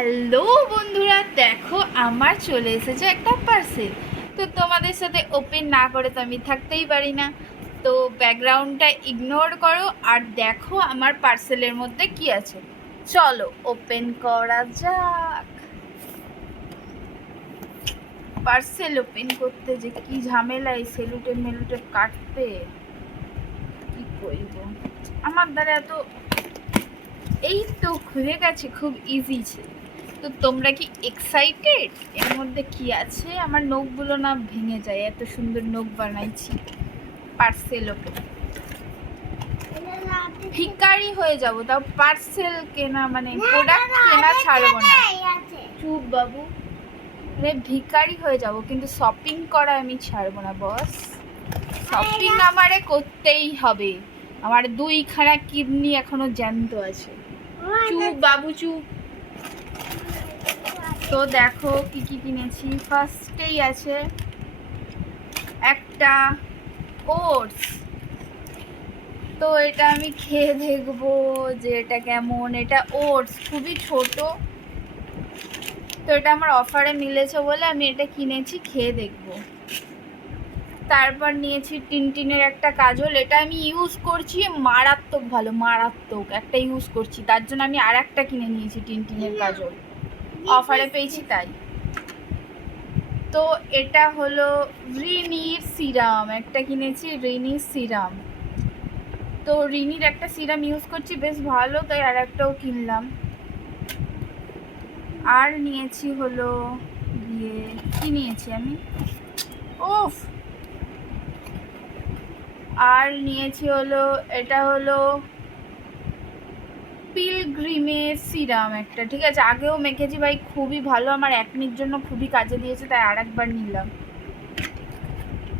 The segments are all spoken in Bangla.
হ্যালো বন্ধুরা, দেখো আমার চলে এসেছে একটা পার্সেল। তো তোমাদের সাথে ওপেন না করে তো আমি থাকতেই পারি না। তো ব্যাকগ্রাউন্ডটা ইগনোর করো আর দেখো আমার পার্সেলের মধ্যে কি আছে। চলো ওপেন করা যাক। পার্সেল ওপেন করতে যে কি ঝামেলা, এই সেলুটেপ মেলুটেপ কাটতে কি করব, আমার দ্বারা এত। এই তো খুলে গেছে, খুব ইজি ছিল। তো তোমরা কি এক্সাইটেড? এর মধ্যে কি আছে? আমার নখগুলো না ভেঙে যায়, এত সুন্দর নখ বানাইছি। পার্সেল ওপেন, ভিখারি হয়ে যাব তাও পার্সেল কেনা মানে প্রোডাক্ট কেনা ছাড়বো না। চুপ বাবু, মানে ভিখারি হয়ে যাব কিন্তু শপিং করা আমি ছাড়বো না বস। শপিং আমারে করতেই হবে, আমার দুইখানা কিডনি এখনো জ্যান্ত আছে। চুপ বাবু চুপ। তো দেখো কি কি কিনেছি। ফার্স্টেই আছে একটা ওটস। তো এটা আমি খেয়ে দেখবো যে এটা কেমন। এটা ওটস খুবই ছোট, তো এটা আমার অফারে মিলেছে বলে আমি এটা কিনেছি, খেয়ে দেখবো। তারপর নিয়েছি টিনটিনের একটা কাজল। এটা আমি ইউজ করছি, মারাত্মক ভালো, মারাত্মক একটা ইউজ করছি, তার জন্য আমি আর একটা কিনে নিয়েছি টিনটিনের কাজল, অফারে পেয়েছি তাই। তো এটা হলো রিনির সিরাম, একটা কিনেছি রিনির সিরাম। তো রিনির একটা সিরাম ইউজ করছি, বেশ ভালো, তাই আর একটাও কিনলাম। আর নিয়েছি হলো গিয়ে কি নিয়েছি আমি, ওফ, আর নিয়েছি হলো এটা হলো পিলগ্রিমের সিরাম একটা, ঠিক আছে, আগেও মেখেছি ভাই, খুবই ভালো, আমার একনির জন্য খুবই কাজে দিয়েছে, তাই আর একবার নিলাম।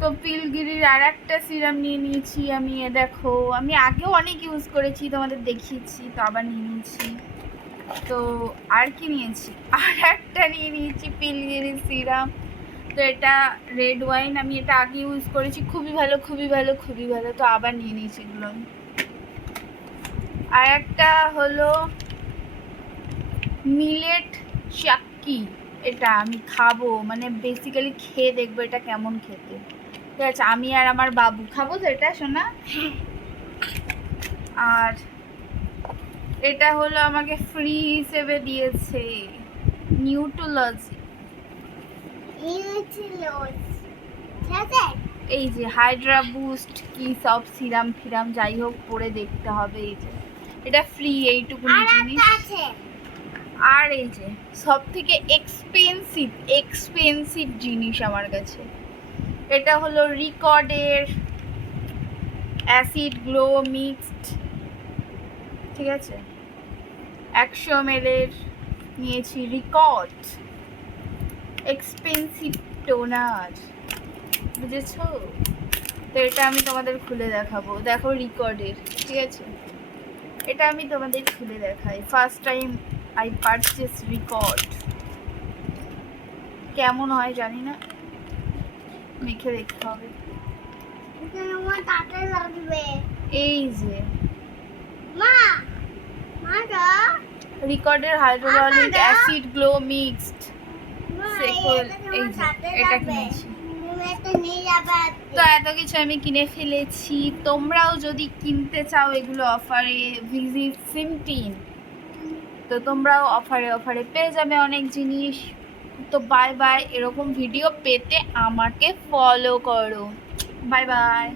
তো পিলগিরির আর একটা সিরাম নিয়ে নিয়েছি আমি। এ দেখো, আমি আগেও অনেক ইউজ করেছি, তোমাদের দেখিয়েছি, তো আবার নিয়ে নিয়েছি। তো আর কি নিয়েছি, আর একটা নিয়ে নিয়েছি পিলগিরির সিরাম। তো এটা রেড ওয়াইন, আমি এটা আগে ইউজ করেছি, খুবই ভালো খুবই ভালো খুবই ভালো, তো আবার নিয়ে নিয়েছি এগুলো। আর একটা হলো মিলেট চাক্কি, এটা আমি খাবো, মানে বেসিক্যালি খেয়ে দেখবো এটা কেমন খেতে। ঠিক আছে, আমি আর আমার বাবু খাবো তো এটা, শোনা। আর এটা হলো আমাকে ফ্রি হিসেবে দিয়েছে নিউট্রোলজি, এই যে হাইড্রা বুস্ট কি সব সিরাম ফিরাম যাই হোক পরে দেখতে হবে। এই যে এটা ফ্রি, এইটুকু জিনিস। আর এই যে সব থেকে এক্সপেন্সিভ জিনিস আমার কাছে, এটা হলো রিকর্ডের অ্যাসিড গ্লো মিক্সড, ঠিক আছে, 100 ml নিয়েছি রিকর্ড এক্সপেন্সিভ টোনার, বুঝেছো? তো এটা আমি তোমাদের খুলে দেখাবো, দেখো রিকর্ডের, ঠিক আছে, এটা আমি তোমাদের খুলে দেখাই। First time I purchase record, কেমন হয় জানি না, মেখে দেখতে হবে। এই যে রিকর্ডের হাইড্রোলনিক অ্যাসিড গ্লো মিক্সড সেকল, এই যে এটা কিনেছি। তো এত কিছু আমি কিনে ফেলেছি, তোমরাও যদি কিনতে চাও এগুলো অফারে, ভিজিট সিমটিন, তো তোমরাও অফারে পেয়ে যাবে অনেক জিনিস। তো বাই বাই, এরকম ভিডিও পেতে আমাকে ফলো করো, বাই বাই।